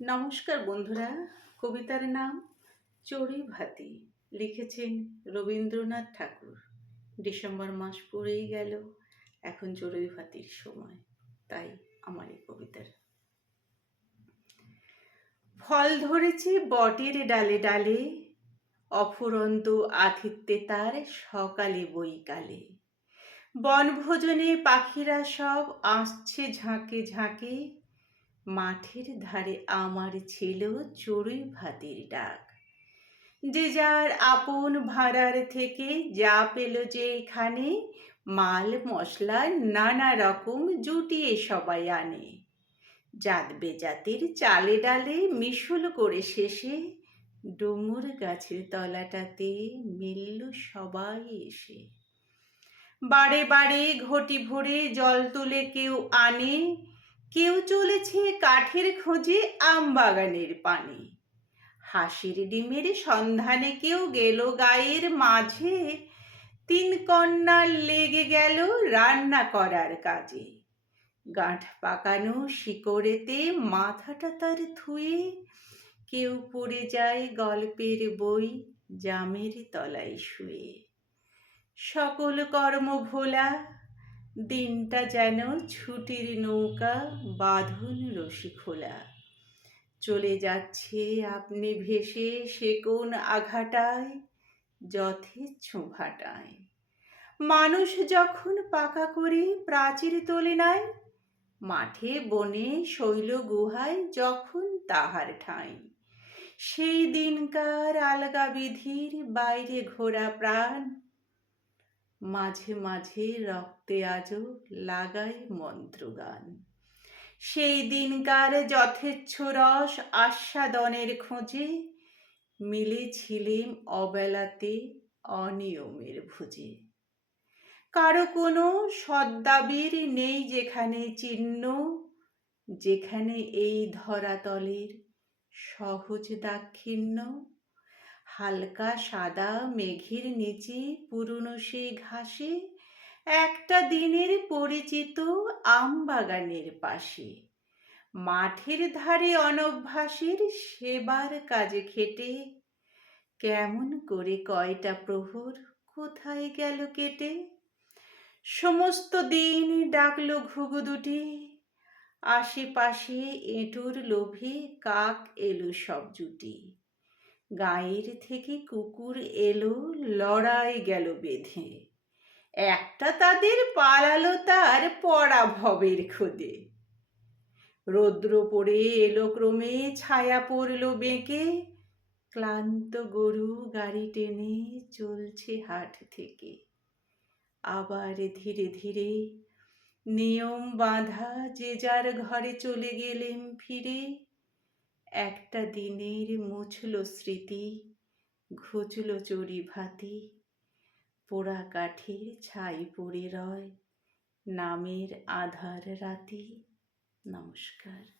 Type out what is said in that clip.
নমস্কার বন্ধুরা। কবিতার নাম চড়ুই ভাতি, লিখেছেন রবীন্দ্রনাথ ঠাকুর। ডিসেম্বর মাস পড়েই গেল, এখন চড়ুই ভাতির সময়, তাই আমার এই কবিতার। ফল ধরেছে বটের ডালে ডালে, অফুরন্ত আতিথ্যে তার সকালে বৈকালে। বনভোজনে পাখিরা সব আসছে ঝাঁকে ঝাঁকে, মাঠের ধারে আমার ছিল চড়ুই ভাতির ডাক। যে যার আপন ভাড়ার থেকে যা পেল যে এখানে, মাল মশলা নানা রকম জুটিয়ে সবাই আনে। জাত বেজাতির চালে ডালে মিশুল করে শেষে, ডুমুর গাছের তলাটাতে মিলল সবাই এসে। বারে বারে ঘটি ভরে জল তুলে কেউ আনে, কেউ চলেছে কাঠের খোঁজে আমবাগানের পানে। হাঁসের ডিমের সন্ধানে কেউ গেল গায়ের মাঝে, তিন কন্যা লেগে গেল রান্না করার কাজে। গাঁঠ পাকানো শিকড়েতে মাথাটা তার থুয়ে, কেউ পড়ে যায় গল্পের বই জামের তলায় শুয়ে। সকল কর্ম ভোলা, দিনটা যেন ছুটির নৌকা, বাঁধন রশি খোলা। চলে যাচ্ছে আপনি ভেসে সে কোন আঘাটায়, যথেচ্ছ ভাটায়। মানুষ যখন পাকা করে প্রাচীর তোলে নাই, মাঠে বনে শৈল গুহায় যখন তাহার ঠাঁই। সেই দিনকার আলগা বিধির বাইরে ঘোরা প্রাণ, মাঝে মাঝে রক্তে আজও লাগাই মন্ত্রগান। সেই দিনকার যথেচ্ছ রস আস্বাদনের খোঁজে, মিলেছিলেম অবেলাতে অনিয়মের ভোজে। কারো কোনো সদ্দাবির নেই যেখানে চিহ্ন, যেখানে এই ধরাতলের সহজ দাক্ষিণ্য। হালকা সাদা মেঘের নিচে পুরনো সেই ঘাসে, একটা দিনের পরিচিত আমবাগানের পাশে। মাঠের ধারে অনভ্যাসের সেবার কাজে খেটে, কেমন করে কয়টা প্রহর কোথায় গেল কেটে। সমস্ত দিন ডাকলো ঘুঘু দুটি, আশেপাশে এঁটোর লোভে কাক এলো সব জুটি। গাঁয়ের থেকে কুকুর এলো, লড়াই গেল বেঁধে, একটা তাদের পালালো তার পরাভবের ক্ষোধে। রৌদ্র পড়ে এলো ক্রমে, ছায়া পড়ল বেঁকে, ক্লান্ত গরু গাড়ি টেনে চলছে হাট থেকে। আবার ধীরে ধীরে নিয়ম বাঁধা যে যার ঘরে চলে গেলেম ফিরে। একটা দিনের মুছল স্মৃতি, ঘুচল চড়ি ভাতি, পোড়া কাঠের ছাই পড়ে রয় নামের আধার রাতি। নমস্কার।